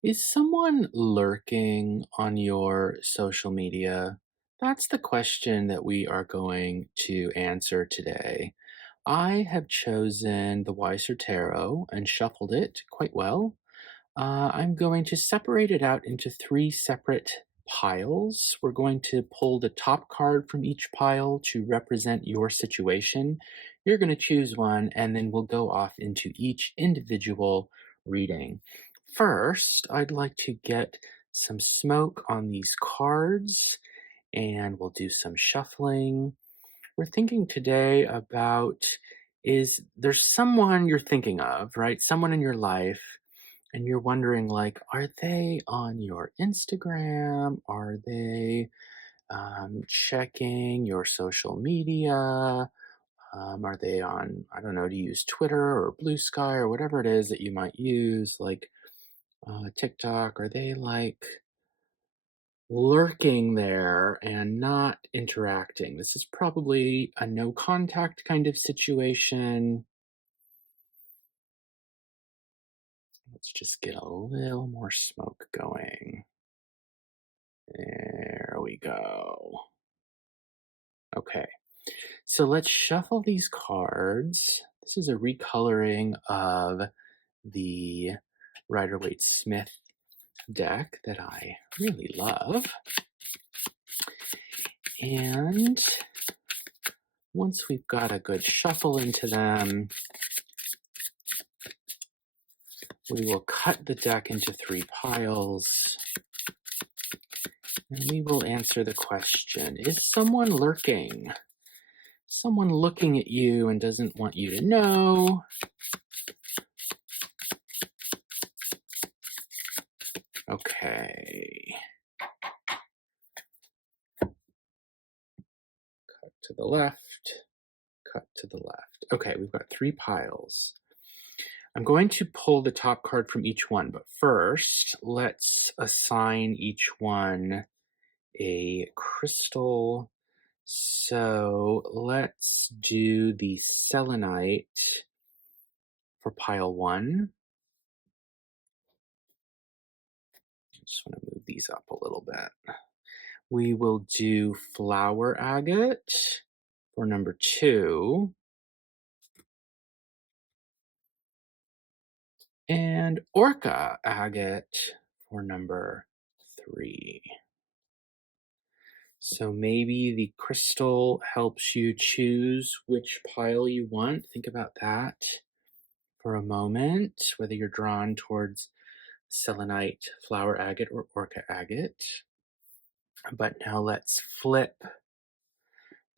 Is someone lurking on your social media? That's the question that we are going to answer today. I have chosen the Weiser Tarot and shuffled it quite well. I'm going to separate it out into three separate piles. We're going to pull the top card from each pile to represent your situation. You're going to choose one, and then we'll go off into each individual reading. First, I'd like to get some smoke on these cards, and we'll do some shuffling. We're thinking today about, is there's someone you're thinking of, right? Someone in your life, and you're wondering, like, are they on your Instagram? Are they checking your social media? Are they on, I don't know, to use Twitter or Blue Sky or whatever it is that you might use, like TikTok? Are they like lurking there and not interacting? This is probably a no contact kind of situation. Let's just get a little more smoke going. There we go. Okay, so let's shuffle these cards. This is a recoloring of the Rider-Waite-Smith deck that I really love. And once we've got a good shuffle into them, we will cut the deck into three piles. And we will answer the question, is someone lurking? Someone looking at you and doesn't want you to know? Okay. Cut to the left, cut to the left. Okay, we've got three piles. I'm going to pull the top card from each one, but first, let's assign each one a crystal. So let's do the selenite for pile one. I just want to move these up a little bit. We will do flower agate for number two. And orca agate for number three. So maybe the crystal helps you choose which pile you want. Think about that for a moment, whether you're drawn towards selenite, flower agate, or orca agate. But now let's flip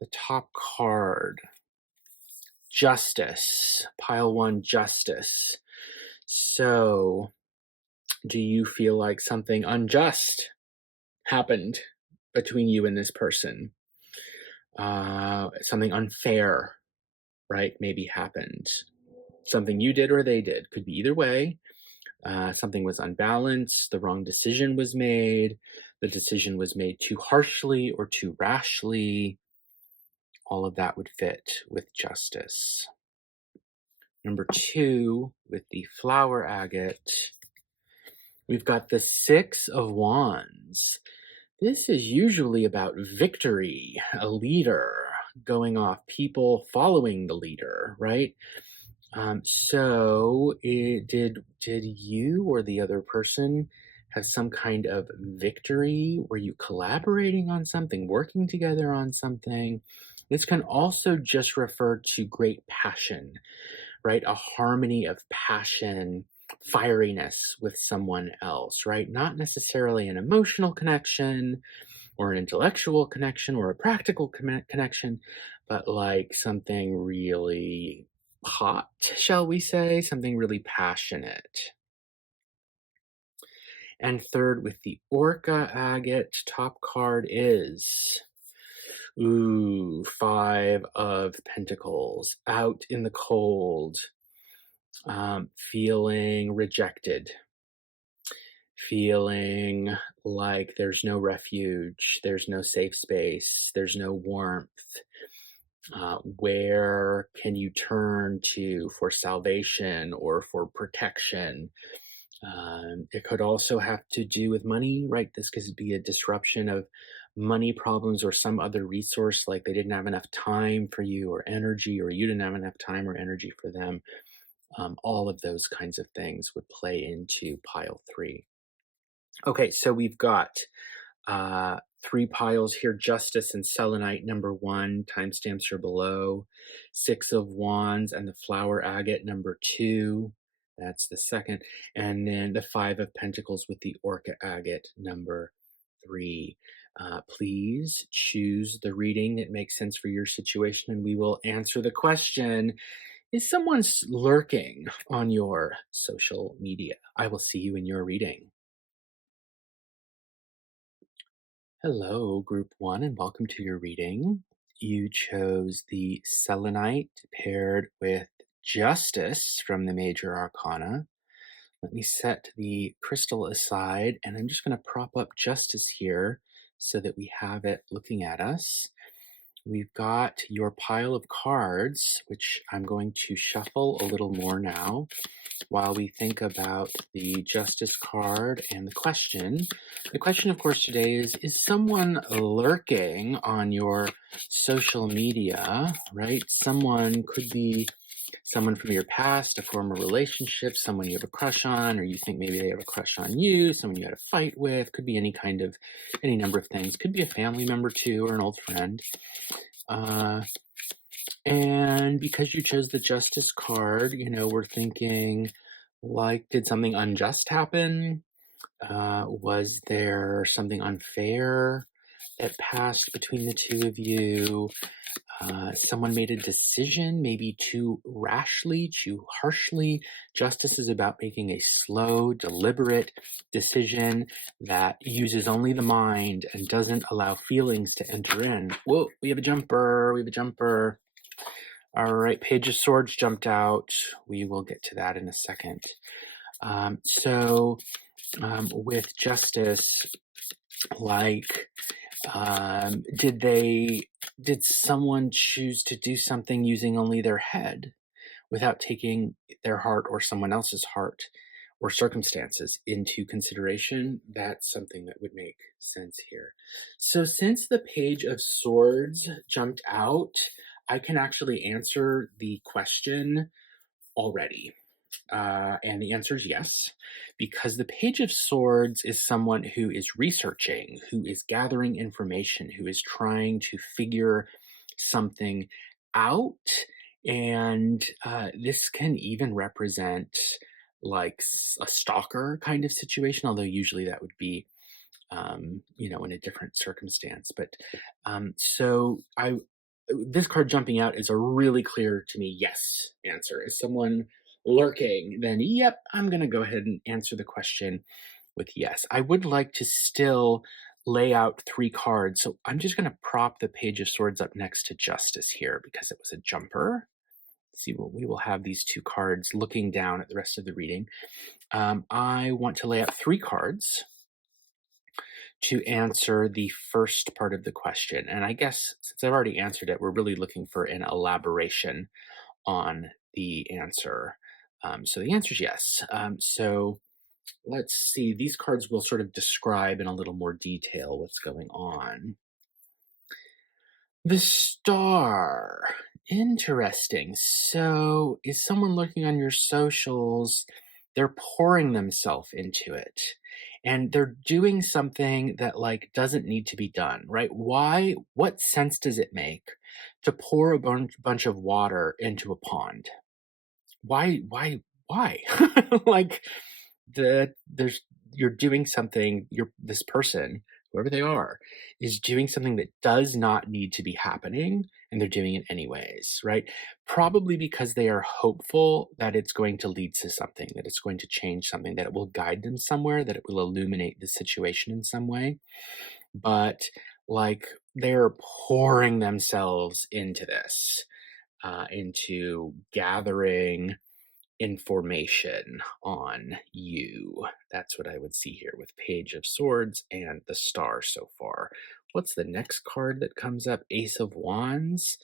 the top card. Justice, pile one, justice. So, do you feel like something unjust happened between you and this person? Something unfair, right? Maybe happened. Something you did or they did. Could be either way. Something was unbalanced. The wrong decision was made. The decision was made too harshly or too rashly. All of that would fit with justice. Number two, with the flower agate, we've got the Six of Wands. This is usually about victory, a leader going off, people following the leader, right? Did you or the other person have some kind of victory? Were you collaborating on something, working together on something? This can also just refer to great passion, right? A harmony of passion, fieriness with someone else, right? Not necessarily an emotional connection or an intellectual connection or a practical connection, but like something really hot, shall we say, something really passionate. And third, with the orca agate, top card is, Five of Pentacles, out in the cold, feeling rejected, feeling like there's no refuge, there's no safe space, there's no warmth. Where can you turn to for salvation or for protection? It could also have to do with money, right? This could be a disruption of money problems or some other resource, like they didn't have enough time for you or energy, or you didn't have enough time or energy for them. All of those kinds of things would play into pile three. Okay, so we've got three piles here: Justice and Selenite, number one. Timestamps are below. Six of Wands and the Flower Agate, number two. That's the second. And then the Five of Pentacles with the Orca Agate, number three. Please choose the reading that makes sense for your situation, and we will answer the question: is someone lurking on your social media? I will see you in your reading. Hello, group one, and welcome to your reading. You chose the Selenite paired with Justice from the Major Arcana. Let me set the crystal aside, and I'm just going to prop up Justice here so that we have it looking at us. We've got your pile of cards, which I'm going to shuffle a little more now while we think about the Justice card and the question. The question, of course, today is someone lurking on your social media, right? Someone could be someone from your past, a former relationship, someone you have a crush on, or you think maybe they have a crush on you, someone you had a fight with, could be any number of things. Could be a family member too, or an old friend. And because you chose the Justice card, we're thinking, like, did something unjust happen? Was there something unfair that passed between the two of you? Someone made a decision, maybe too rashly, too harshly. Justice is about making a slow, deliberate decision that uses only the mind and doesn't allow feelings to enter in. Whoa, we have a jumper. We have a jumper. All right, Page of Swords jumped out. We will get to that in a second. With Justice, like, did someone choose to do something using only their head without taking their heart or someone else's heart or circumstances into consideration? That's something that would make sense here. So since the Page of Swords jumped out, I can actually answer the question already. And the answer is yes, because the Page of Swords is someone who is researching, who is gathering information, who is trying to figure something out. And this can even represent like a stalker kind of situation, although usually that would be in a different circumstance. But this card jumping out is a really clear to me yes answer. Is someone lurking? Then yep, I'm going to go ahead and answer the question with yes. I would like to still lay out three cards, so I'm just going to prop the Page of Swords up next to Justice here because it was a jumper. See, we will have these two cards looking down at the rest of the reading. I want to lay out three cards to answer the first part of the question. And I guess since I've already answered it, we're really looking for an elaboration on the answer. So the answer is yes. So let's see. These cards will sort of describe in a little more detail what's going on. The Star. Interesting. So is someone looking on your socials? They're pouring themselves into it. And they're doing something that like doesn't need to be done, right? Why? What sense does it make to pour a bunch of water into a pond? Why? Like you're doing something, this person, whoever they are, is doing something that does not need to be happening, and they're doing it anyways, right? Probably because they are hopeful that it's going to lead to something, that it's going to change something, that it will guide them somewhere, that it will illuminate the situation in some way. But like they're pouring themselves into this, into gathering information on you. That's what I would see here with Page of Swords and the Star so far. What's the next card that comes up? Ace of Wands.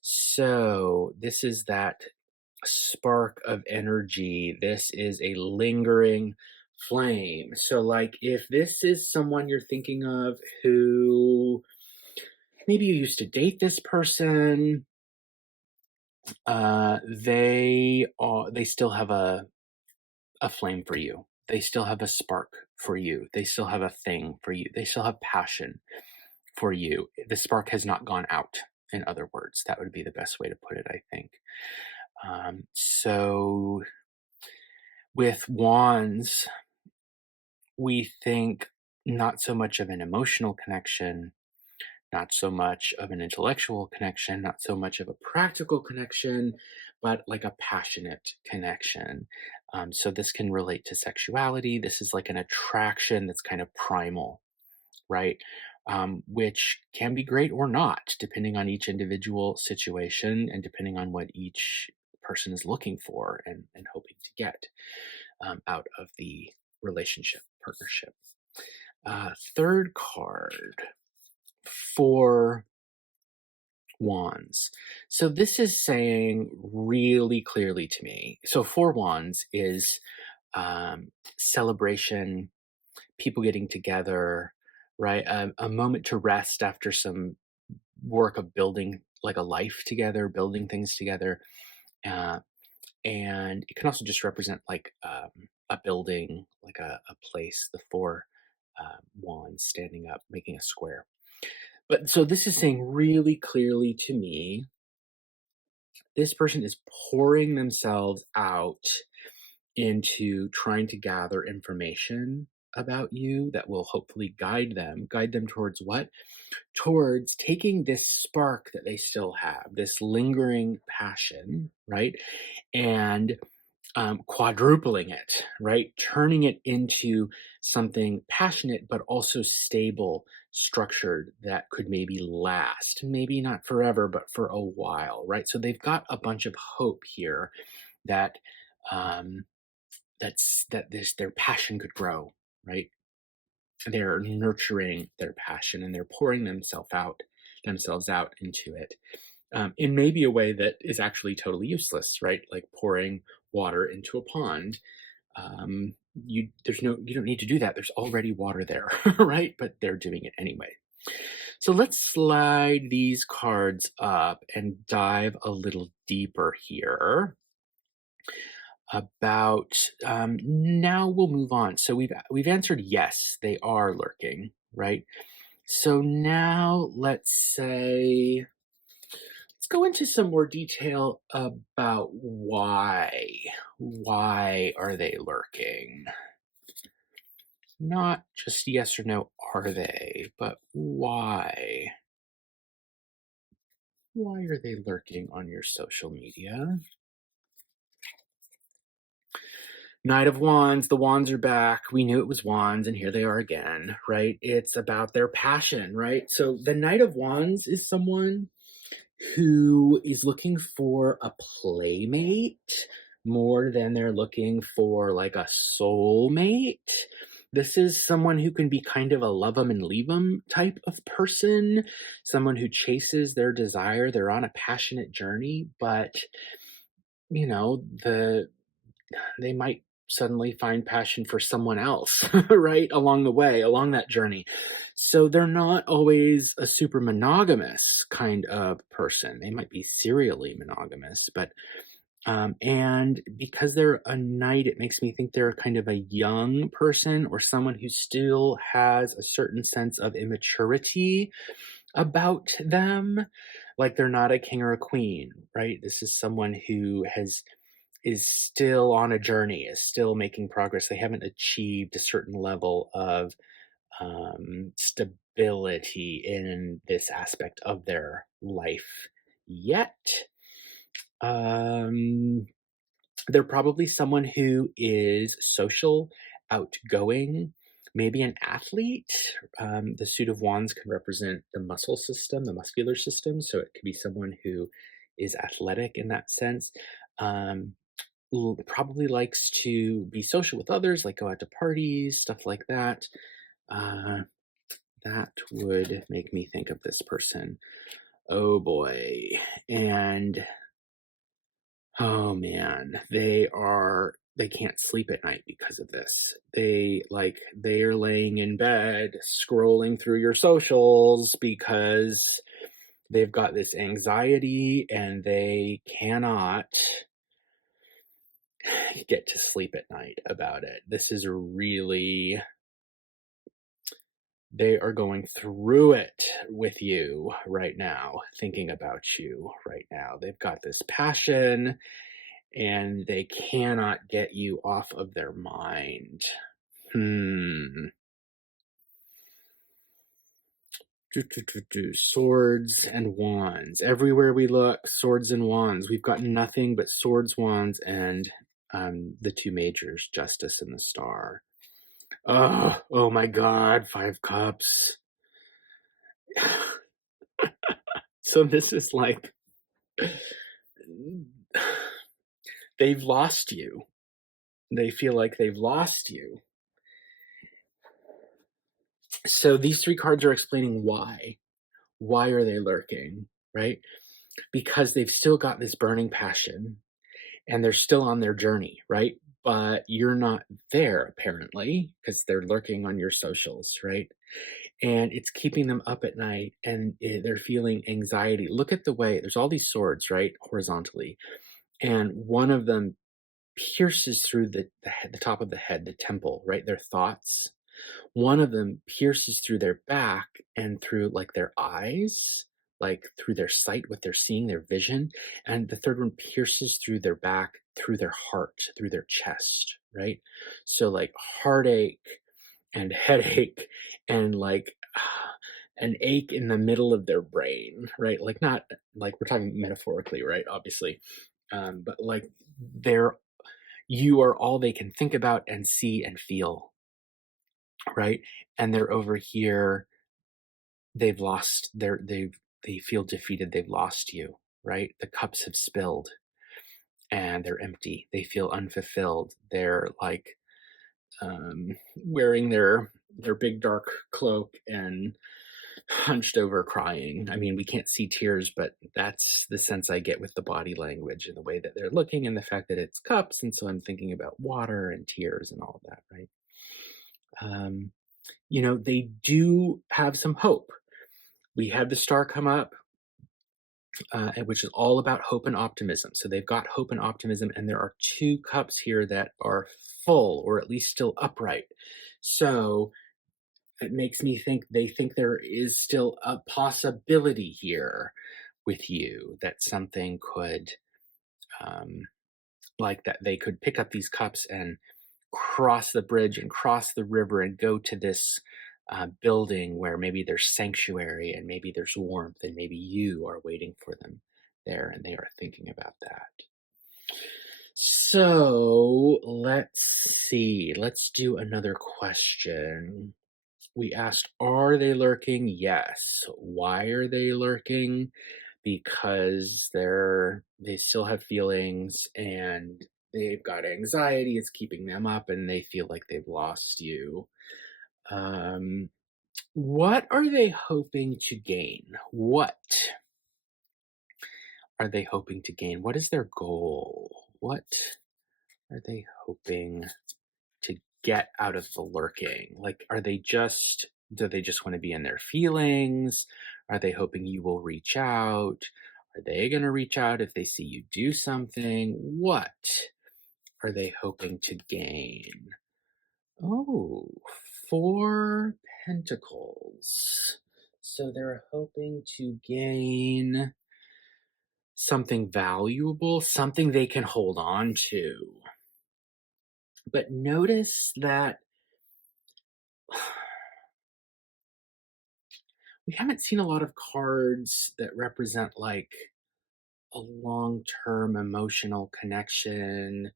So this is that spark of energy. This is a lingering flame. So, like, if this is someone you're thinking of who maybe you used to date this person, they still have a flame for you. They still have a spark for you. They still have a thing for you. They still have passion for you. The spark has not gone out, in other words. That would be the best way to put it, I think. So with wands, we think not so much of an emotional connection, not so much of an intellectual connection, not so much of a practical connection, but like a passionate connection. So this can relate to sexuality. This is like an attraction that's kind of primal, right? Which can be great or not, depending on each individual situation and depending on what each person is looking for and hoping to get out of the relationship, partnership. Third card, 4 wands. So this is saying really clearly to me. So 4 wands is celebration, people getting together, right? A moment to rest after some work of building like a life together, building things together. Uh, and it can also just represent like a building, like a place, the 4 wands standing up, making a square. But so this is saying really clearly to me, this person is pouring themselves out into trying to gather information about you that will hopefully guide them towards what? Towards taking this spark that they still have, this lingering passion, right? And quadrupling it, right? Turning it into something passionate, but also stable, structured that could maybe last, maybe not forever, but for a while, right? So they've got a bunch of hope here that um, that this their passion could grow, right? They're nurturing their passion and they're pouring themselves out into it in maybe a way that is actually totally useless, right? Like pouring water into a pond. You don't need to do that. There's already water there, right? But they're doing it anyway. So let's slide these cards up and dive a little deeper here about now we'll move on. So we've answered yes, they are lurking, right? So now let's go into some more detail about why. Why are they lurking? Not just yes or no, are they, but why? Why are they lurking on your social media? Knight of Wands, the Wands are back. We knew it was Wands, and here they are again, right? It's about their passion, right? So the Knight of Wands is someone who is looking for a playmate more than they're looking for like a soulmate. This is someone who can be kind of a love 'em and leave 'em type of person, someone who chases their desire. They're on a passionate journey, but you know, they might suddenly find passion for someone else, right? Along the way, along that journey. So they're not always a super monogamous kind of person. They might be serially monogamous, but and because they're a knight, it makes me think they're kind of a young person or someone who still has a certain sense of immaturity about them. Like they're not a king or a queen, right? This is someone who is still on a journey, is still making progress. They haven't achieved a certain level of stability in this aspect of their life yet. Um, they're probably someone who is social, outgoing, maybe an athlete. The suit of wands can represent the muscle system, the muscular system. So it could be someone who is athletic in that sense. Um, probably likes to be social with others, like go out to parties, stuff like that. Uh, that would make me think of this person. Oh boy. And oh man, they are they can't sleep at night because of this. They're laying in bed scrolling through your socials because they've got this anxiety and they cannot get to sleep at night about it. This is really, they are going through it with you right now, thinking about you right now. They've got this passion and they cannot get you off of their mind. Swords and wands. Everywhere we look, swords and wands. We've got nothing but swords, wands, and the two majors, justice and the star. Oh my God, 5 cups. So this is like, they've lost you. They feel like they've lost you. So these 3 cards are explaining why. Why are they lurking, right? Because they've still got this burning passion and they're still on their journey, right? But you're not there apparently because they're lurking on your socials, right? And it's keeping them up at night and they're feeling anxiety. Look at the way there's all these swords, right? Horizontally. And one of them pierces through the head, the top of the head, the temple, right? Their thoughts. One of them pierces through their back and through like their eyes, like through their sight, what they're seeing, their vision. And the third one pierces through their back, through their heart, through their chest, right? So like heartache and headache and like an ache in the middle of their brain, right? Like not like we're talking metaphorically, right? Obviously. But like they're, you are all they can think about and see and feel, right? And they're over here, they've lost they feel defeated, they've lost you, right? The cups have spilled and they're empty. They feel unfulfilled. They're like wearing their big dark cloak and hunched over crying. I mean, we can't see tears, but that's the sense I get with the body language and the way that they're looking and the fact that it's cups. And so I'm thinking about water and tears and all of that, right? They do have some hope. We had the star come up, which is all about hope and optimism. So they've got hope and optimism, and there are 2 cups here that are full or at least still upright. So it makes me think they think there is still a possibility here with you that something could, like that they could pick up these cups and cross the bridge and cross the river and go to this building where maybe there's sanctuary and maybe there's warmth and maybe you are waiting for them there and they are thinking about that. So let's see. Let's do another question. We asked, are they lurking? Yes. Why are they lurking? Because they still have feelings and they've got anxiety. It's keeping them up and they feel like they've lost you. What are they hoping to gain? What are they hoping to gain? What is their goal? What are they hoping to get out of the lurking? Like, do they just want to be in their feelings? Are they hoping you will reach out? Are they going to reach out if they see you do something? What are they hoping to gain? Oh, 4 Pentacles. So they're hoping to gain something valuable, something they can hold on to. But notice that we haven't seen a lot of cards that represent like a long-term emotional connection.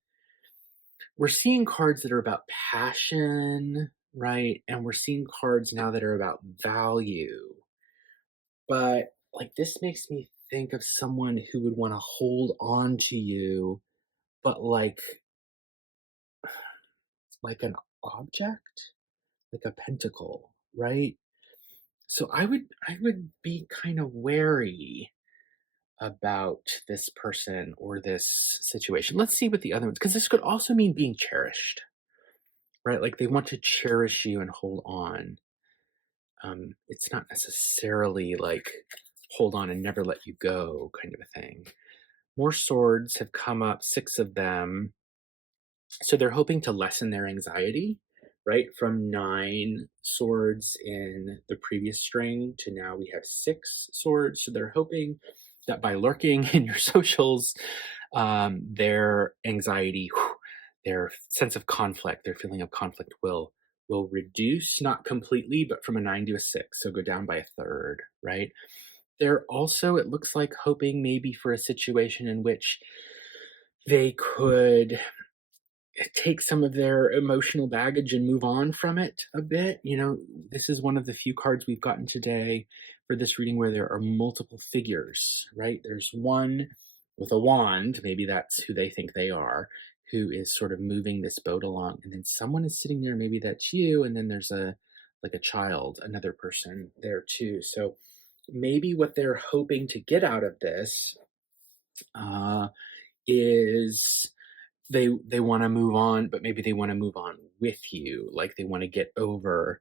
We're seeing cards that are about passion, right? And we're seeing cards now that are about value. But like this makes me think of someone who would want to hold on to you, but like an object, like a pentacle, right? So I would be kind of wary about this person or this situation. Let's see what the other ones, because this could also mean being cherished, right? Like they want to cherish you and hold on. It's not necessarily like hold on and never let you go kind of a thing. More swords have come up, six of them. So they're hoping to lessen their anxiety, right? From nine swords in the previous string to now we have six swords. So they're hoping that by lurking in your socials, their anxiety, their sense of conflict, their feeling of conflict will reduce, not completely, but from a nine to a six. So go down by a third, right? They're also, it looks like, hoping maybe for a situation in which they could take some of their emotional baggage and move on from it a bit. This is one of the few cards we've gotten today for this reading where there are multiple figures, right? There's one with a wand, maybe that's who they think they are, who is sort of moving this boat along. And then someone is sitting there, maybe that's you. And then there's like a child, another person there too. So maybe what they're hoping to get out of this is they want to move on, but maybe they want to move on with you. Like they want to get over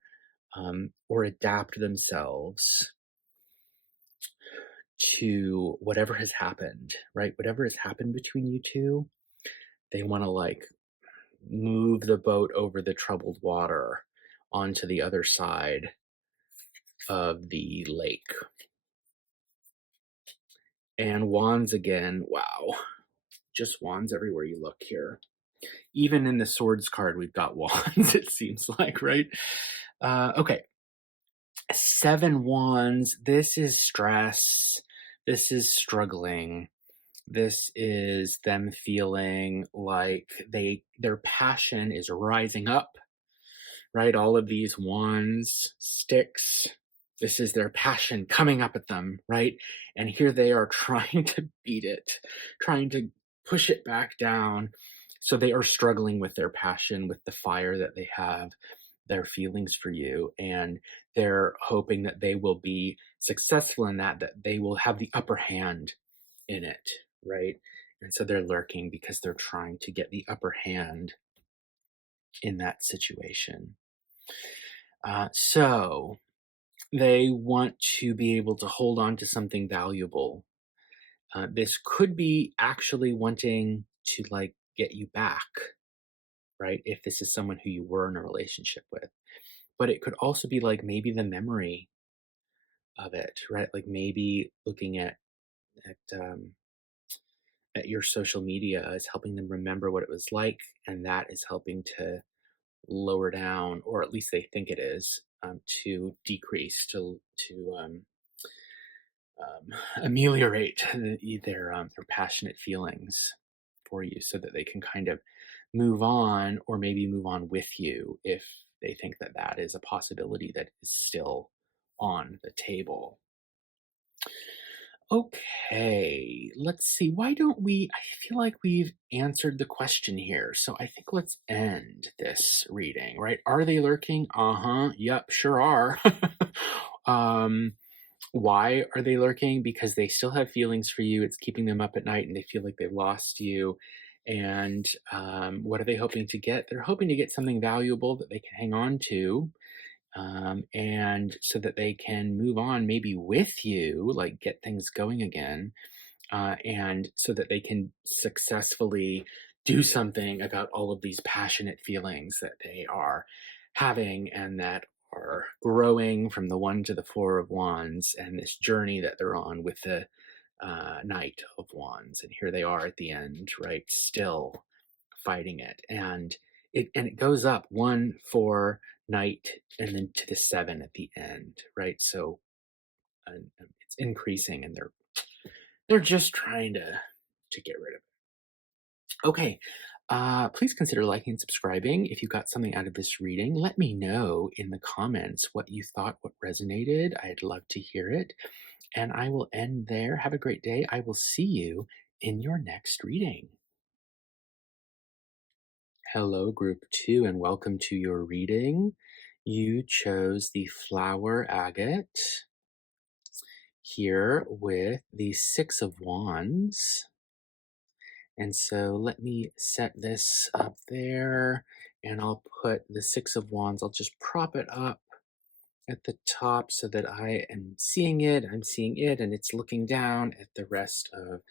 or adapt themselves to whatever has happened, right? Whatever has happened between you two, they want to like move the boat over the troubled water onto the other side of the lake. And wands again. Wow. Just wands everywhere you look here. Even in the swords card, we've got wands, it seems like, right? Okay. Seven wands. This is stress. This is struggling. This is them feeling like their passion is rising up, right? All of these wands, sticks. This is their passion coming up at them, right? And here they are trying to beat it, trying to push it back down. So they are struggling with their passion, with the fire that they have, their feelings for you. And they're hoping that they will be successful in that they will have the upper hand in it, right? And so they're lurking because they're trying to get the upper hand in that situation. So they want to be able to hold on to something valuable. This could be actually wanting to like get you back, right? If this is someone who you were in a relationship with, but it could also be like maybe the memory of it, right? Like maybe looking at um, at your social media is helping them remember what it was like, and that is helping to lower down, or at least they think it is, to decrease, ameliorate their passionate feelings for you, so that they can kind of move on, or maybe move on with you if they think that that is a possibility that is still on the table. Okay, let's see. Why don't I feel like we've answered the question here. So I think let's end this reading, right? Are they lurking? Uh-huh. Yep, sure are. um, why are they lurking? Because they still have feelings for you. It's keeping them up at night and they feel like they've lost you. And what are they hoping to get? They're hoping to get something valuable that they can hang on to, and so that they can move on maybe with you, like get things going again, and so that they can successfully do something about all of these passionate feelings that they are having and that are growing from the one to the four of wands, and this journey that they're on with the knight of wands. And here they are at the end, right, still fighting it. And it goes up one, four, knight, and then to the seven at the end, right? So it's increasing, and they're just trying to get rid of it. Okay. Please consider liking and subscribing. If you got something out of this reading, let me know in the comments what you thought, what resonated. I'd love to hear it. And I will end there. Have a great day. I will see you in your next reading. Hello, group two, and welcome to your reading. You chose the flower agate. here with the Six of Wands. And so let me set this up there, and I'll put the Six of Wands, I'll just prop it up at the top so that I am seeing it, I'm seeing it, and it's looking down at the rest of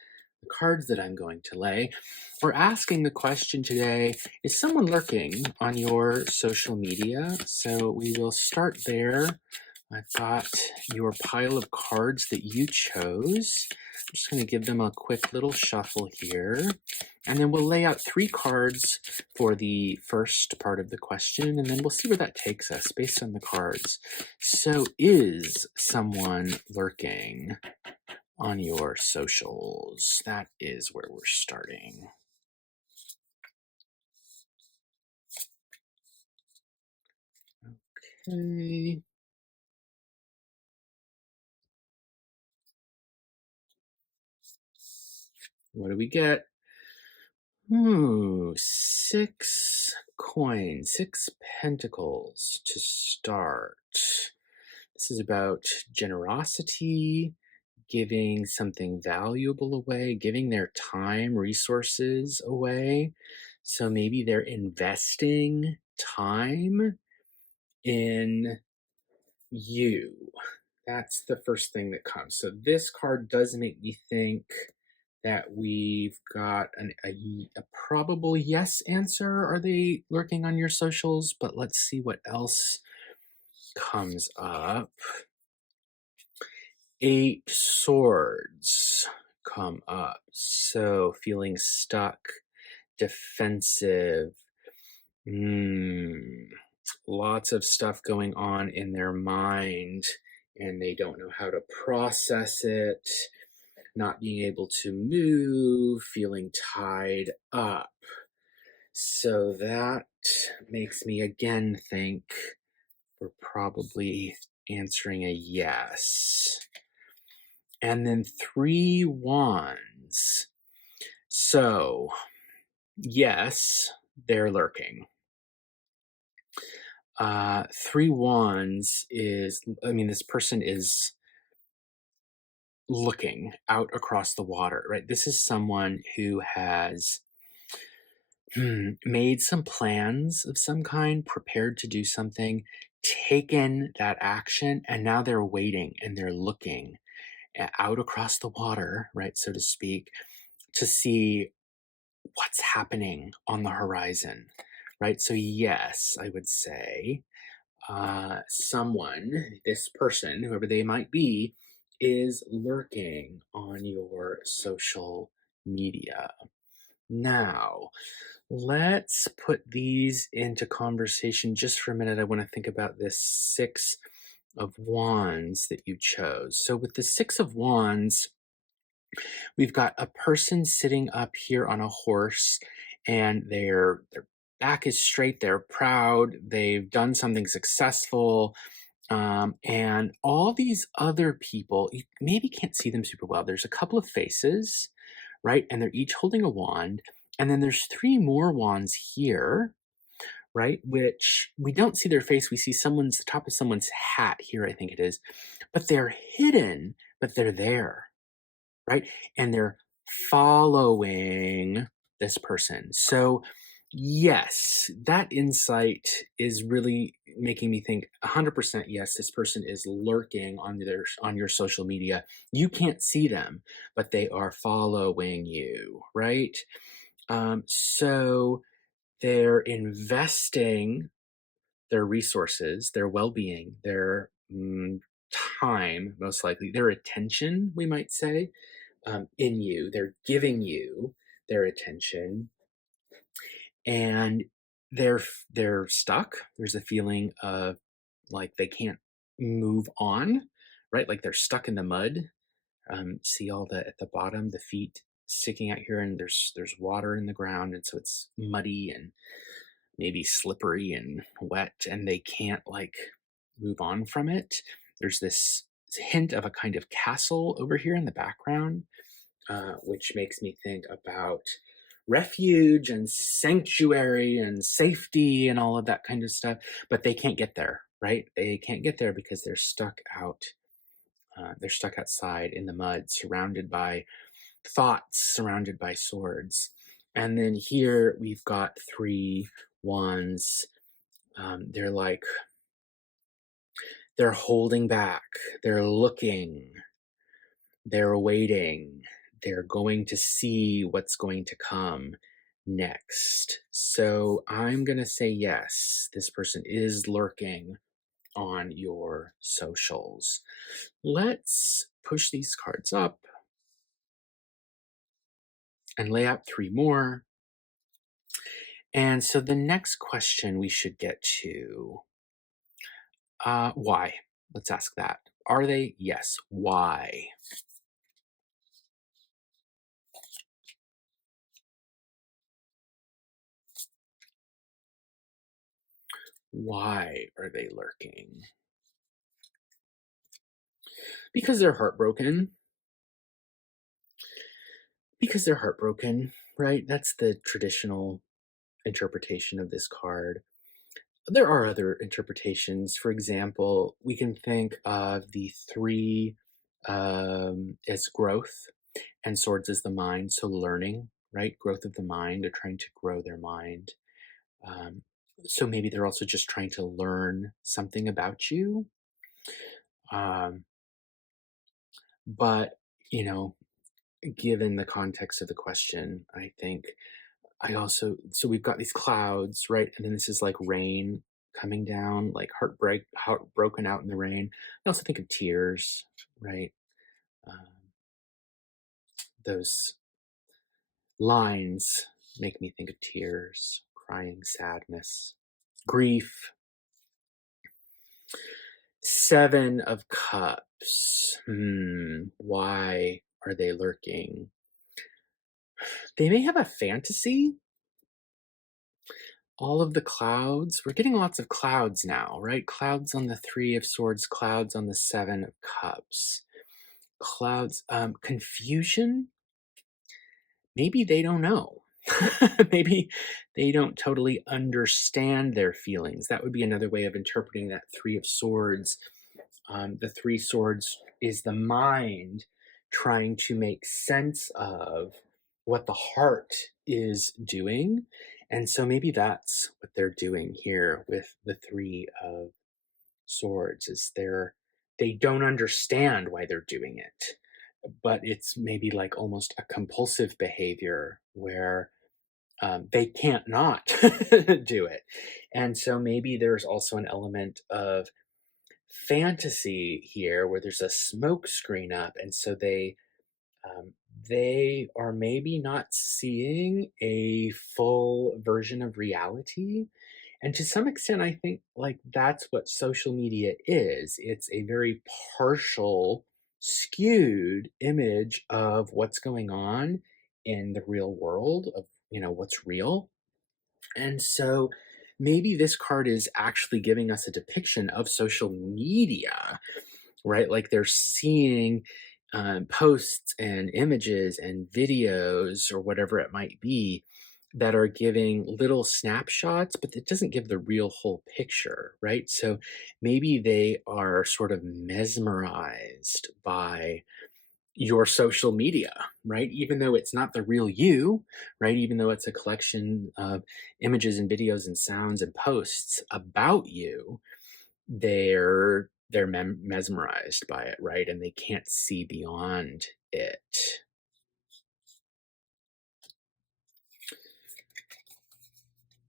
the cards that I'm going to lay. We're asking the question today, is someone lurking on your social media? So we will start there. I've got your pile of cards that you chose. I'm just going to give them a quick little shuffle here. And then we'll lay out 3 cards for the first part of the question, and then we'll see where that takes us based on the cards. So, is someone lurking on your socials? That is where we're starting. Okay. What do we get? Ooh, 6 coins, 6 pentacles to start. This is about generosity, giving something valuable away, giving their time, resources away. So maybe they're investing time in you. That's the first thing that comes. So this card does make me think that we've got a probable yes answer. Are they lurking on your socials? But let's see what else comes up. 8 swords come up. So feeling stuck, defensive, lots of stuff going on in their mind, and they don't know how to process it, not being able to move, feeling tied up. So that makes me again think we're probably answering a yes. And then 3 wands. So, yes, they're lurking. 3 wands is, this person is looking out across the water, right? This is someone who has made some plans of some kind, prepared to do something, taken that action, and now they're waiting and they're looking out across the water, right, so to speak, to see what's happening on the horizon, right? So yes, I would say someone, this person, whoever they might be, is lurking on your social media. Now, let's put these into conversation just for a minute. I want to think about this 6 of Wands that you chose. So with the 6 of Wands, we've got a person sitting up here on a horse, and their back is straight, they're proud, they've done something successful, and all these other people, you maybe can't see them super well. There's a couple of faces, right? And they're each holding a wand. And then there's 3 more wands here, right? Which we don't see their face. We see the top of someone's hat here, I think it is. But they're hidden, but they're there, right? And they're following this person. So, yes, that insight is really making me think 100% yes, this person is lurking on your social media. You can't see them, but they are following you, right? So they're investing their resources, their well-being, their time, most likely, their attention, we might say, in you. They're giving you their attention, and they're stuck. There's a feeling of like they can't move on, right? Like they're stuck in the mud. See all at the bottom, the feet sticking out here, and there's water in the ground, and so it's muddy and maybe slippery and wet, and they can't like move on from it. There's this hint of a kind of castle over here in the background, which makes me think about refuge and sanctuary and safety and all of that kind of stuff. But they can't get there, right? They can't get there because they're stuck out They're stuck outside in the mud, surrounded by thoughts, surrounded by swords. And then here we've got 3 wands. They're like, they're holding back, they're looking, they're waiting, they're going to see what's going to come next. So I'm going to say yes, this person is lurking on your socials. Let's push these cards up and lay out 3 more. And so the next question we should get to, why? Let's ask that. Are they? Yes. Why? Why are they lurking? Because they're heartbroken. Because they're heartbroken, right? That's the traditional interpretation of this card. There are other interpretations. For example, we can think of the 3 as growth, and swords as the mind. So learning, right? Growth of the mind. They're trying to grow their mind. Um, so maybe they're also just trying to learn something about you. Um, but, you know, given the context of the question, I think so we've got these clouds, right? And then this is like rain coming down, like heartbroken out in the rain. I also think of tears, right? Um, those lines make me think of tears, crying, sadness, grief. 7 of Cups. Why are they lurking? They may have a fantasy. All of the clouds. We're getting lots of clouds now, right? Clouds on the 3 of Swords, clouds on the 7 of Cups. Clouds, confusion. Maybe they don't know. Maybe they don't totally understand their feelings. That would be another way of interpreting that 3 of Swords. The 3 swords is the mind trying to make sense of what the heart is doing. And so maybe that's what they're doing here with the 3 of swords is they don't understand why they're doing it, but it's maybe like almost a compulsive behavior where they can't not do it. And so maybe there's also an element of fantasy here where there's a smoke screen up, and so they are maybe not seeing a full version of reality. And to some extent, I think like that's what social media is. It's a very partial, skewed image of what's going on in the real world, of what's real. And so maybe this card is actually giving us a depiction of social media, right? Like they're seeing posts and images and videos or whatever it might be that are giving little snapshots, but it doesn't give the real whole picture, right? So maybe they are sort of mesmerized by your social media, right? Even though it's not the real you, right? Even though it's a collection of images and videos and sounds and posts about you, they're mesmerized by it, right? And they can't see beyond it.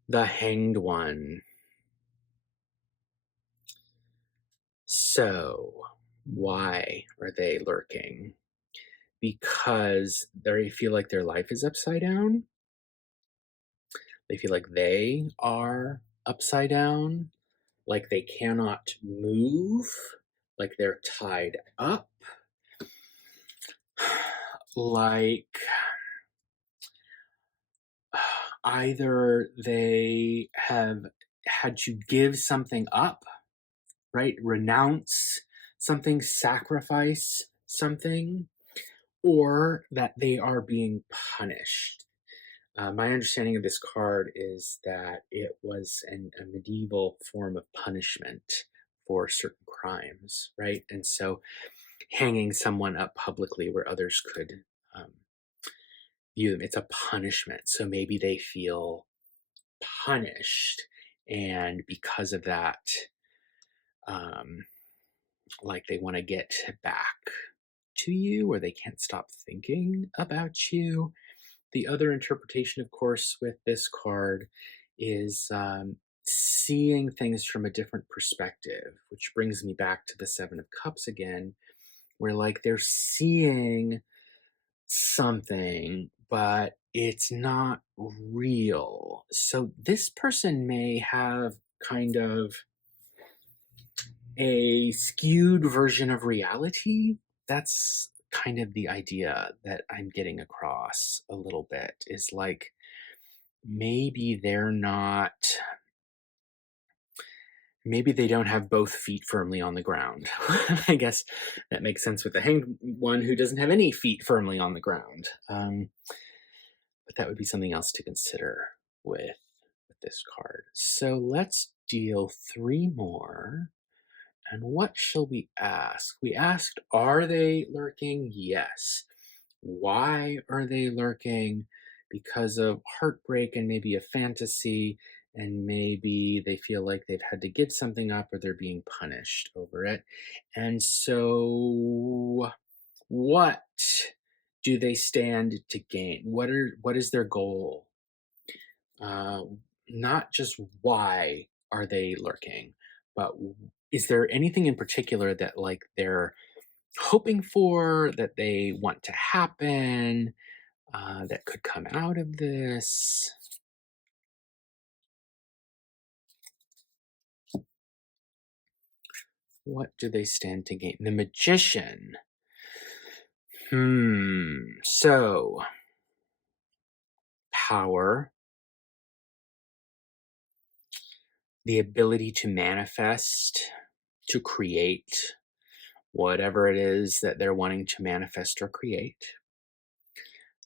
The Hanged One. So, why are they lurking? Because they feel like their life is upside down. They feel like they are upside down, like they cannot move, like they're tied up, like either they have had to give something up, right? Renounce something, sacrifice something, or that they are being punished. My understanding of this card is that it was a medieval form of punishment for certain crimes, right? And so hanging someone up publicly where others could um, view them. It's a punishment. So maybe they feel punished. And because of that, um, like they want to get back to you, or they can't stop thinking about you. The other interpretation, of course, with this card is seeing things from a different perspective, which brings me back to the Seven of Cups again, where like they're seeing something, but it's not real. So this person may have kind of a skewed version of reality. That's kind of the idea that I'm getting across a little bit, is like maybe they're not, maybe they don't have both feet firmly on the ground. I guess that makes sense with the hanged one who doesn't have any feet firmly on the ground. But that would be something else to consider with this card. So let's deal 3 more. And what shall we ask? We asked, are they lurking? Yes. Why are they lurking? Because of heartbreak and maybe a fantasy, and maybe they feel like they've had to give something up or they're being punished over it. And so, what do they stand to gain? What is their goal? Uh, Not just why are they lurking, but is there anything in particular that like they're hoping for, that they want to happen, that could come out of this? What do they stand to gain? The Magician. So power, the ability to manifest, to create whatever it is that they're wanting to manifest or create.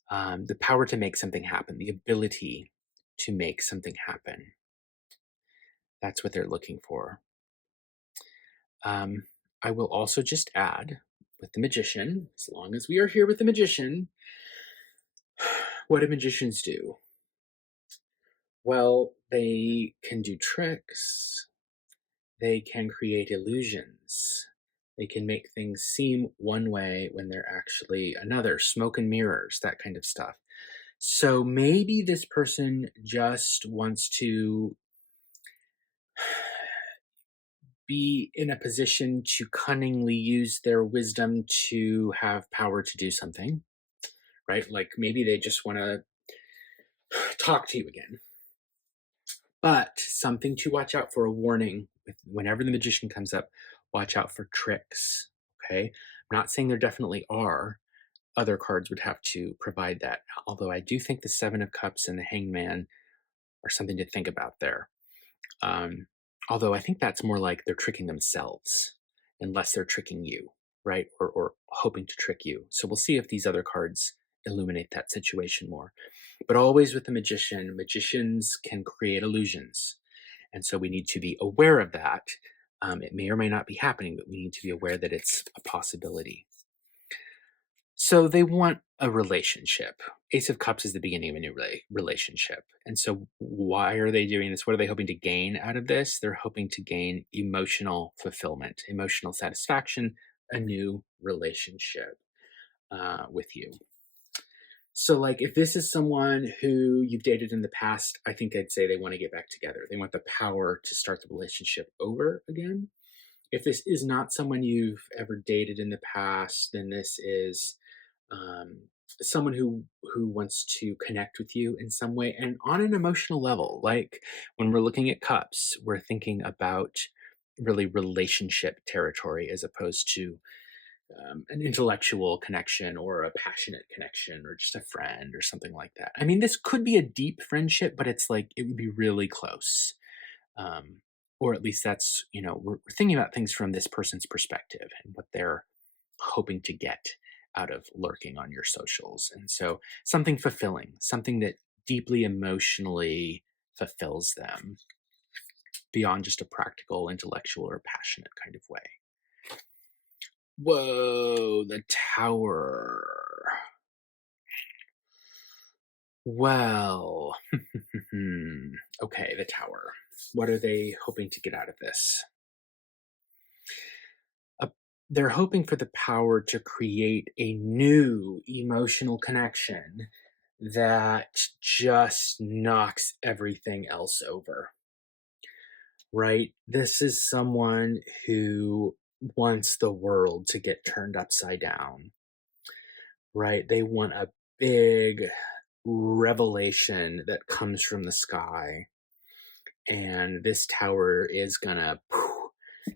The power to make something happen, the ability to make something happen. That's what they're looking for. I will also just add with the Magician, as long as we are here with the Magician, what do magicians do? Well, they can do tricks, they can create illusions, they can make things seem one way when they're actually another, smoke and mirrors, that kind of stuff. So maybe this person just wants to be in a position to cunningly use their wisdom to have power to do something, right? Like maybe they just want to talk to you again. But something to watch out for, a warning whenever the Magician comes up, watch out for tricks, okay? I'm not saying there definitely are. Other cards would have to provide that. Although I do think the Seven of Cups and the Hangman are something to think about there. Although I think that's more like they're tricking themselves, unless they're tricking you, right? Or hoping to trick you. So we'll see if these other cards illuminate that situation more. But always with the Magician, magicians can create illusions. And so we need to be aware of that. It may or may not be happening, but we need to be aware that it's a possibility. So they want a relationship. Ace of Cups is the beginning of a new relationship. And so why are they doing this? What are they hoping to gain out of this? They're hoping to gain emotional fulfillment, emotional satisfaction, a new relationship with you. So like if this is someone who you've dated in the past, I think I'd say they want to get back together. They want the power to start the relationship over again. If this is not someone you've ever dated in the past, then this is someone who wants to connect with you in some way and on an emotional level. Like when we're looking at cups, we're thinking about really relationship territory as opposed to an intellectual connection or a passionate connection or just a friend or something like that. I mean, this could be a deep friendship, but it's like it would be really close. Or at least that's, we're thinking about things from this person's perspective and what they're hoping to get out of lurking on your socials. And so something fulfilling, something that deeply emotionally fulfills them beyond just a practical, intellectual, or passionate kind of way. Whoa, the Tower. Well, okay, the Tower. What are they hoping to get out of this? Uh, they're hoping for the power to create a new emotional connection that just knocks everything else over, right? This is someone who wants the world to get turned upside down, right? They want a big revelation that comes from the sky, and this tower is gonna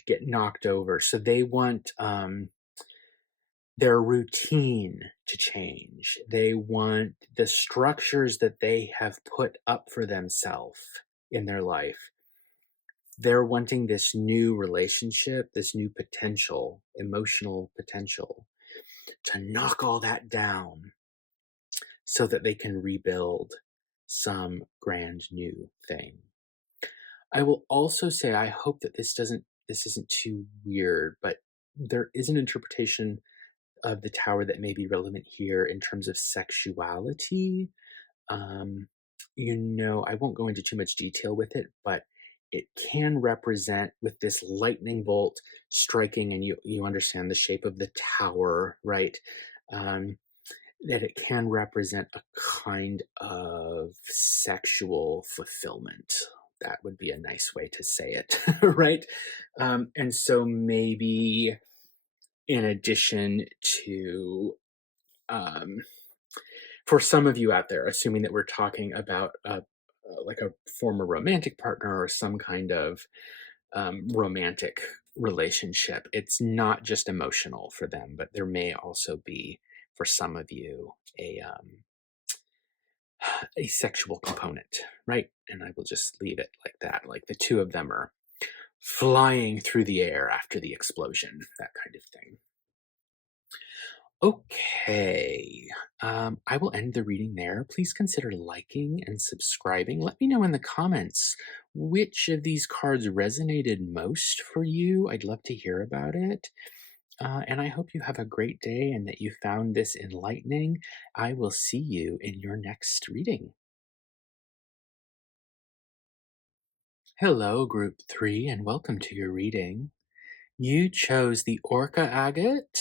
get knocked over. So they want their routine to change. They want the structures that they have put up for themselves in their life. They're wanting this new relationship, this new potential, emotional potential, to knock all that down so that they can rebuild some grand new thing. I will also say I hope that this isn't too weird, but there is an interpretation of the tower that may be relevant here in terms of sexuality. Um, I won't go into too much detail with it, but it can represent with this lightning bolt striking, and you understand the shape of the tower, right? Um, that it can represent a kind of sexual fulfillment. That would be a nice way to say it, right? And so maybe in addition to, for some of you out there, assuming that we're talking about like a former romantic partner or some kind of romantic relationship, it's not just emotional for them, but there may also be, for some of you, a sexual component, right? And I will just leave it like that. Like the two of them are flying through the air after the explosion, that kind of thing. Okay, I will end the reading there. Please consider liking and subscribing. Let me know in the comments which of these cards resonated most for you. I'd love to hear about it. And I hope you have a great day and that you found this enlightening. I will see you in your next reading. Hello, Group 3, and welcome to your reading. You chose the Orca Agate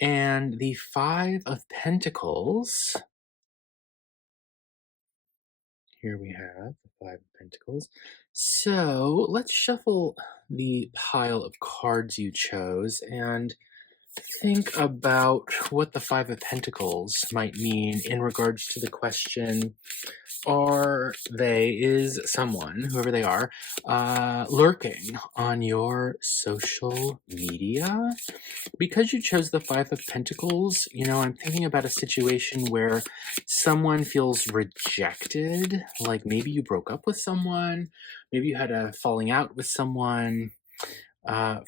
and the Five of Pentacles. Here we have the Five of Pentacles. So let's shuffle the pile of cards you chose and think about what the Five of Pentacles might mean in regards to the question, is someone, whoever they are, lurking on your social media? Because you chose the Five of Pentacles, I'm thinking about a situation where someone feels rejected. Like maybe you broke up with someone, maybe you had a falling out with someone.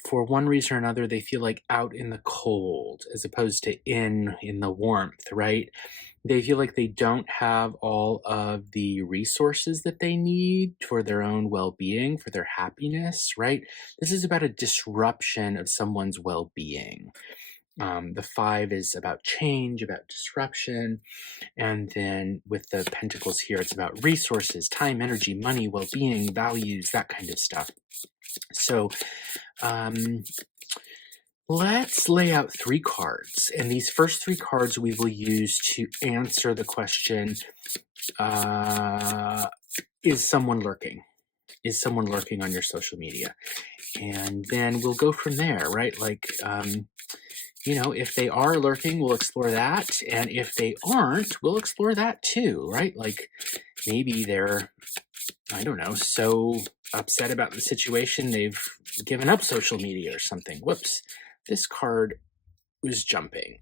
For one reason or another, they feel like out in the cold as opposed to in the warmth, right? They feel like they don't have all of the resources that they need for their own well-being, for their happiness, right? This is about a disruption of someone's well-being. The Five is about change, about disruption. And then with the Pentacles here, it's about resources, time, energy, money, well-being, values, that kind of stuff. So let's lay out three cards. And these first three cards we will use to answer the question, is someone lurking? Is someone lurking on your social media? And then we'll go from there, right? Like, if they are lurking, we'll explore that. And if they aren't, we'll explore that too, right? Like maybe they're, I don't know, so upset about the situation, they've given up social media or something. Whoops, this card was jumping.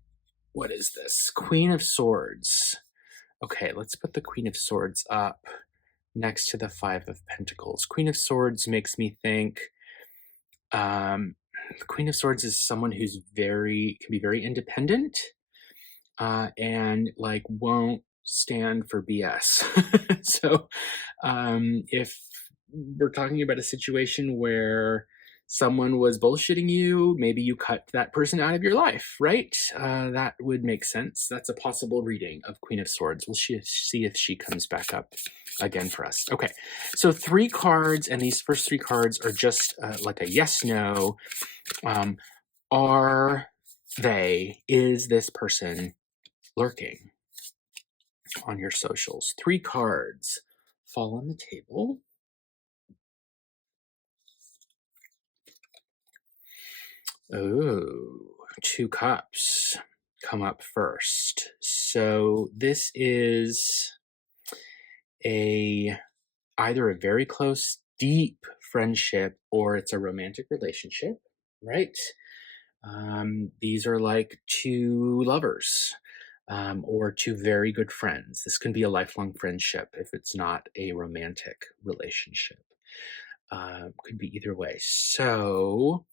What is this? Queen of Swords. Okay, let's put the Queen of Swords up next to the Five of Pentacles. Queen of Swords makes me think, the Queen of Swords is someone who's can be very independent, and like won't stand for BS. So if we're talking about a situation where someone was bullshitting you, maybe you cut that person out of your life, right? That would make sense. That's a possible reading of Queen of Swords. We'll see if she comes back up again for us. Okay, so 3 cards, and these first 3 cards are just like a yes, no. Is this person lurking on your socials? 3 cards fall on the table. Oh, 2 cups come up first. So this is either a very close, deep friendship or it's a romantic relationship, right? These are like 2 lovers, or 2 very good friends. This can be a lifelong friendship if it's not a romantic relationship. Could be either way. So,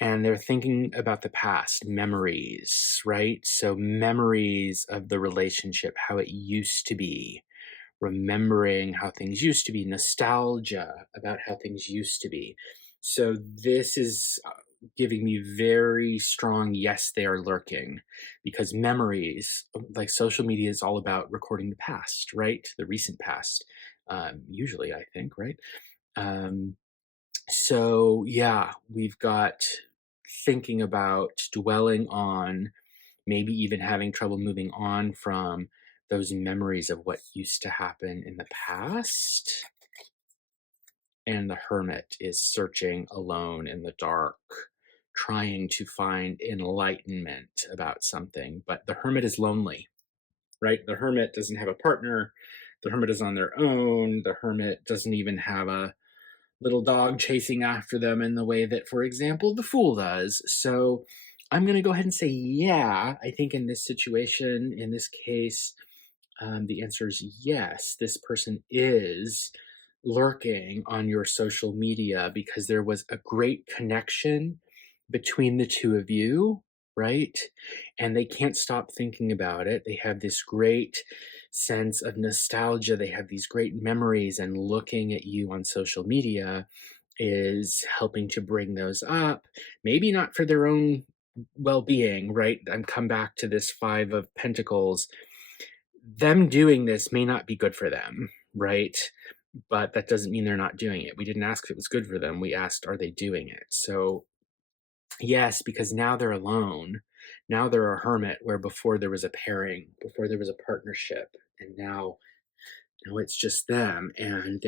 and they're thinking about the past, memories, right? So memories of the relationship, how it used to be, remembering how things used to be, nostalgia about how things used to be. So this is giving me very strong, yes, they are lurking, because memories, like social media is all about recording the past, right? The recent past, usually, I think, right? So yeah, we've got thinking about dwelling on, maybe even having trouble moving on from those memories of what used to happen in the past. And the hermit is searching alone in the dark, trying to find enlightenment about something. But the hermit is lonely, right? The hermit doesn't have a partner. The hermit is on their own. The hermit doesn't even have a little dog chasing after them in the way that, for example, the fool does. So I'm going to go ahead and say, yeah, I think in this situation, in this case, the answer is yes. This person is lurking on your social media because there was a great connection between the 2 of you, right? And they can't stop thinking about it. They have this great sense of nostalgia. They have these great memories, and looking at you on social media is helping to bring those up. Maybe not for their own well-being, right? I'm come back to this 5 of Pentacles. Them doing this may not be good for them, right? But that doesn't mean they're not doing it. We didn't ask if it was good for them. We asked, are they doing it? So yes, because now they're alone. Now they're a hermit, where before there was a pairing, before there was a partnership, and now it's just them, and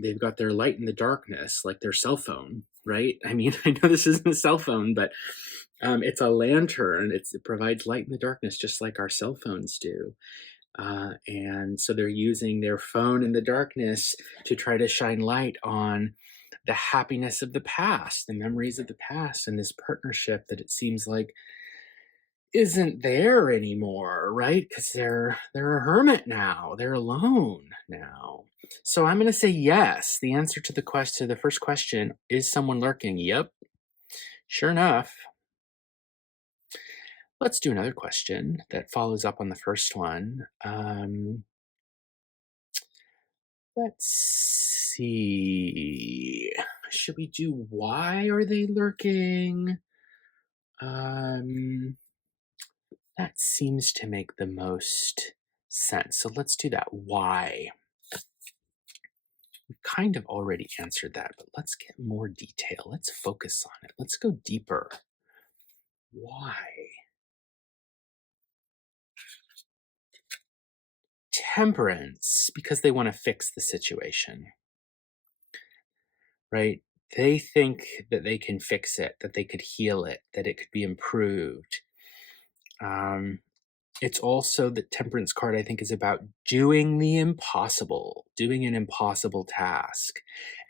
they've got their light in the darkness, like their cell phone, right? I mean, I know this isn't a cell phone, but it's a lantern. It provides light in the darkness, just like our cell phones do. And so they're using their phone in the darkness to try to shine light on the happiness of the past, the memories of the past, and this partnership that it seems like isn't there anymore, right? Because they're a hermit now. They're alone now. So I'm going to say yes. The answer to the first question, is someone lurking? Yep. Sure enough. Let's do another question that follows up on the first one. Let's see. Should we do why are they lurking? That seems to make the most sense. So let's do that. Why? We kind of already answered that, but let's get more detail. Let's focus on it. Let's go deeper. Why? Temperance, because they want to fix the situation, right? They think that they can fix it, that they could heal it, that it could be improved. It's also the temperance card, I think, is about doing the impossible, doing an impossible task.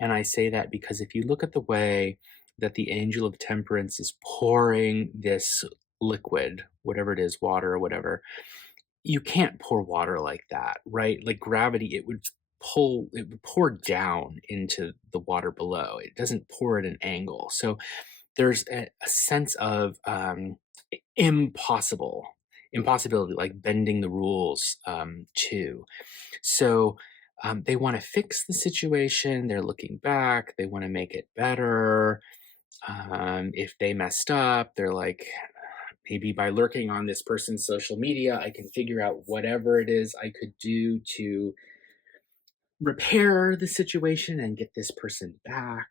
And I say that because if you look at the way that the angel of temperance is pouring this liquid, whatever it is, water or whatever, you can't pour water like that, right? Like gravity, it would pour down into the water below. It doesn't pour at an angle. So there's a sense of impossibility, like bending the rules too. So They want to fix the situation. They're looking back. They want to make it better. If they messed up, they're like, maybe by lurking on this person's social media, I can figure out whatever it is I could do to repair the situation and get this person back.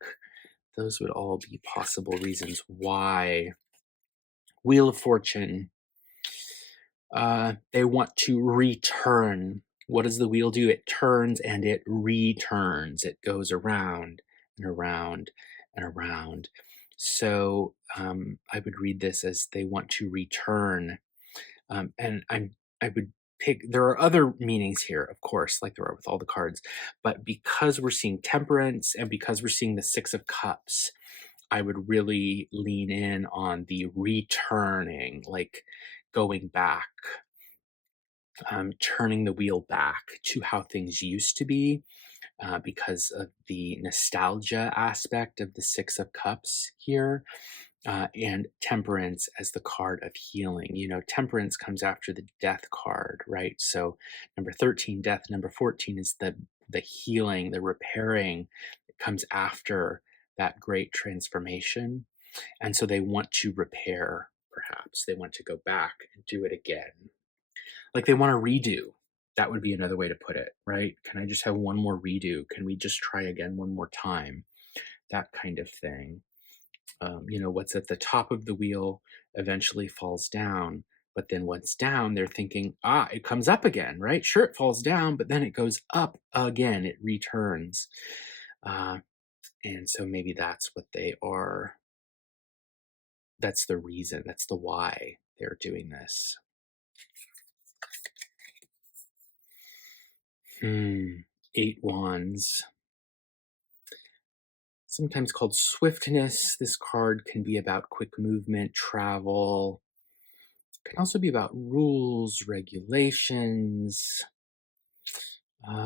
Those would all be possible reasons why. Wheel of Fortune. They want to return. What does the wheel do? It turns and it returns. It goes around and around and around. So I would read this as they want to return. And I would pick, there are other meanings here, of course, like there are with all the cards, but because we're seeing temperance and because we're seeing the Six of Cups, I would really lean in on the returning, like going back, turning the wheel back to how things used to be, because of the nostalgia aspect of the Six of Cups here. And temperance as the card of healing. You know, temperance comes after the death card, right? So number 13, death. Number 14 is the healing, the repairing that comes after that great transformation. And so they want to repair, perhaps. They want to go back and do it again. Like they want to redo. That would be another way to put it, right? Can I just have one more redo? Can we just try again one more time? That kind of thing. You know, what's at the top of the wheel eventually falls down. But then what's down, they're thinking, it comes up again, right? Sure, it falls down, but then it goes up again. It returns. And so maybe that's what they are. That's the reason. That's the why they're doing this. Eight Wands. Sometimes called swiftness. This card can be about quick movement, travel. It can also be about rules, regulations.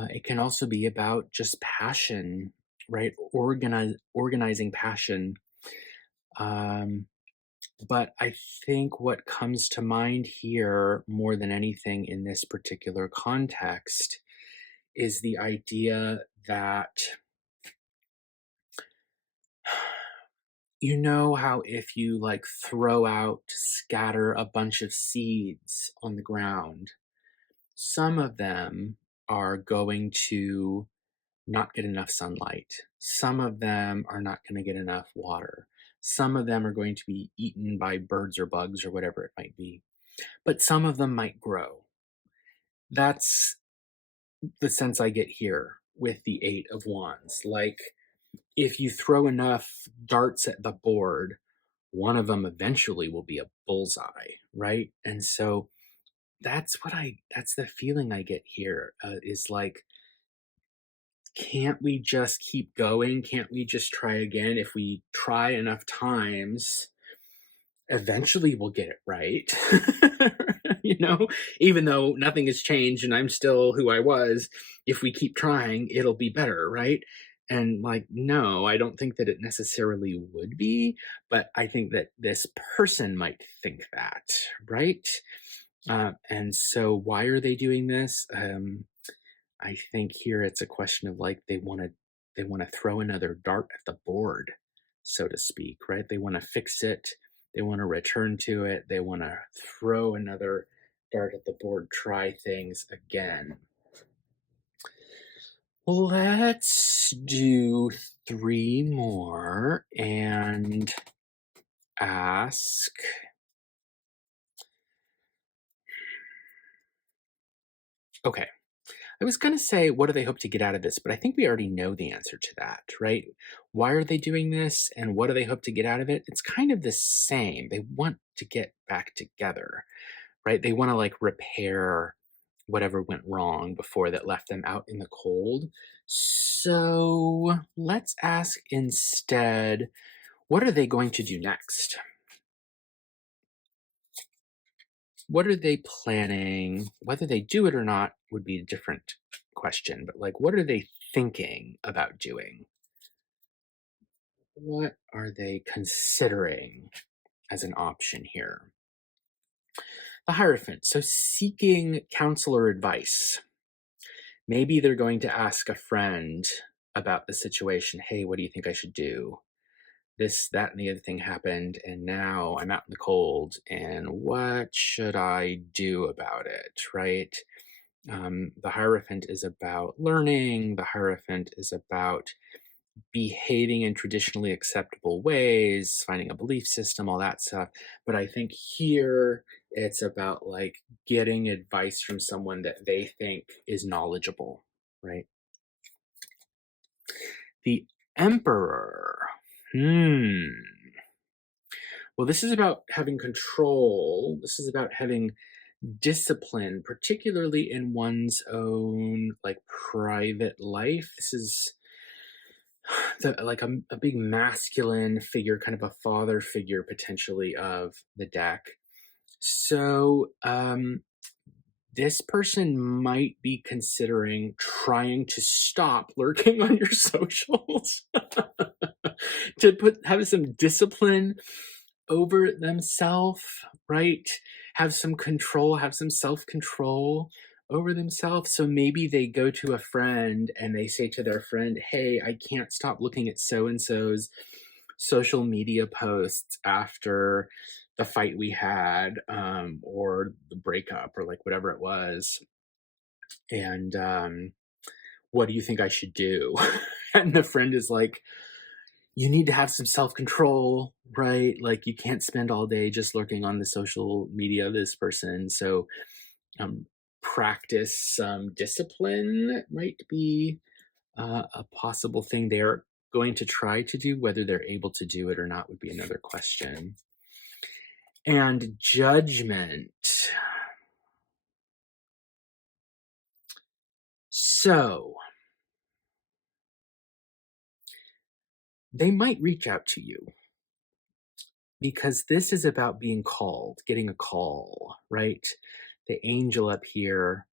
It can also be about just passion, right? Organizing passion. But I think what comes to mind here more than anything in this particular context is the idea that, you know, how if you like scatter a bunch of seeds on the ground, some of them are going to not get enough sunlight. Some of them are not going to get enough water. Some of them are going to be eaten by birds or bugs or whatever it might be. But some of them might grow. That's the sense I get here with the Eight of Wands. Like, if you throw enough darts at the board, one of them eventually will be a bullseye, right? And so that's the feeling I get here, is like, can't we just keep going? Can't we just try again? If we try enough times, eventually we'll get it right. You know, even though nothing has changed and I'm still who I was, if we keep trying, it'll be better, right? And like, no, I don't think that it necessarily would be, but I think that this person might think that, right? And so why are they doing this? I think here it's a question of like they want to throw another dart at the board, so to speak, right? They want to fix it, they want to return to it, they want to throw another dart at the board, try things again. Let's do three more and ask. Okay. I was going to say, what do they hope to get out of this? But I think we already know the answer to that, right? Why are they doing this and what do they hope to get out of it? It's kind of the same. They want to get back together, right? They want to like repair whatever went wrong before that left them out in the cold. So let's ask instead, what are they going to do next? What are they planning? Whether they do it or not would be a different question, but like, what are they thinking about doing? What are they considering as an option here? The Hierophant. So seeking counsel or advice. Maybe they're going to ask a friend about the situation. Hey, what do you think I should do? This, that, and the other thing happened, and now I'm out in the cold, and what should I do about it, right? The Hierophant is about learning, the Hierophant is about behaving in traditionally acceptable ways, finding a belief system, all that stuff. But I think here it's about like getting advice from someone that they think is knowledgeable, right? The Emperor. Well, this is about having control. This is about having discipline, particularly in one's own like private life. This is like a big masculine figure, kind of a father figure potentially of the deck. So this person might be considering trying to stop lurking on your socials to have some discipline over themselves, right? Have some control, have some self-control over themselves. So maybe they go to a friend and they say to their friend, hey, I can't stop looking at so-and-so's social media posts after the fight we had, or the breakup, or like whatever it was. And what do you think I should do? And the friend is like, you need to have some self-control, right? Like you can't spend all day just lurking on the social media of this person. So practice some discipline might be a possible thing they're going to try to do. Whether they're able to do it or not would be another question. And Judgment. So they might reach out to you because this is about being called, getting a call, right? The angel up here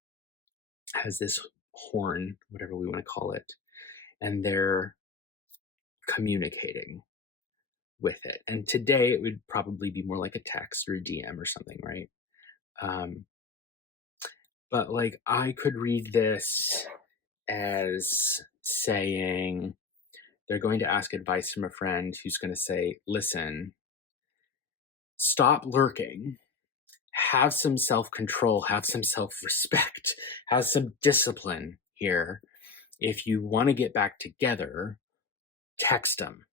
has this horn, whatever we want to call it, and they're communicating with it. And today it would probably be more like a text or a DM or something, right? But like I could read this as saying they're going to ask advice from a friend who's going to say, listen, stop lurking, have some self-control, have some self-respect, have some discipline here. If you want to get back together, text them,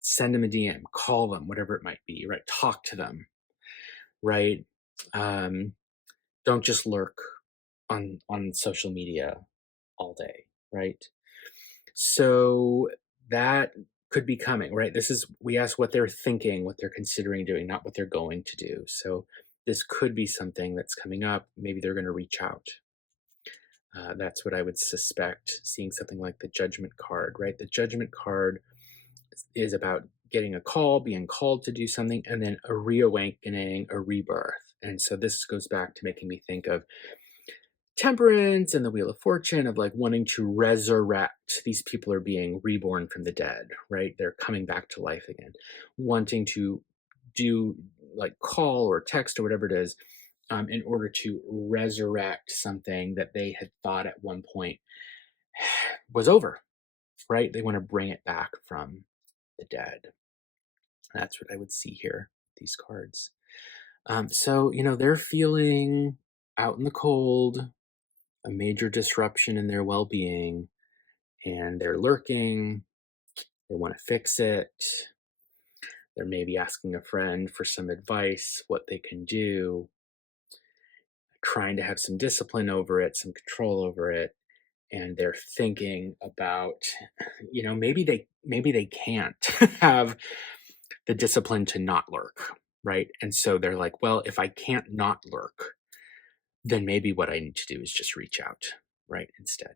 send them a DM, call them, whatever it might be, right? Talk to them, right? Don't just lurk on social media all day, right? So that could be coming, right? We ask what they're thinking, what they're considering doing, not what they're going to do. So this could be something that's coming up. Maybe they're going to reach out. That's what I would suspect, seeing something like the Judgment card, right? The Judgment card is about getting a call, being called to do something, and then a reawakening, a rebirth. And so this goes back to making me think of Temperance and the Wheel of Fortune, of like wanting to resurrect. These people are being reborn from the dead, right? They're coming back to life again, wanting to do like call or text or whatever it is, in order to resurrect something that they had thought at one point was over, right? They want to bring it back from the dead. That's what I would see here, these cards. So, they're feeling out in the cold, a major disruption in their well-being, and they're lurking. They want to fix it. They're maybe asking a friend for some advice, what they can do, trying to have some discipline over it, some control over it. And they're thinking about, maybe they can't have the discipline to not lurk, right? And so they're like, well, if I can't not lurk, then maybe what I need to do is just reach out, right, instead.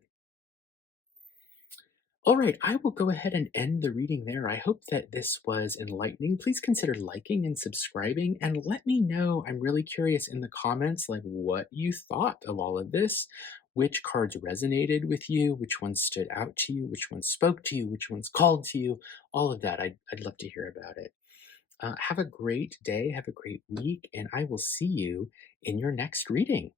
All right, I will go ahead and end the reading there. I hope that this was enlightening. Please consider liking and subscribing, and let me know. I'm really curious in the comments, like what you thought of all of this, which cards resonated with you, which ones stood out to you, which ones spoke to you, which ones called to you, all of that. I'd love to hear about it. Have a great day, have a great week, and I will see you in your next reading.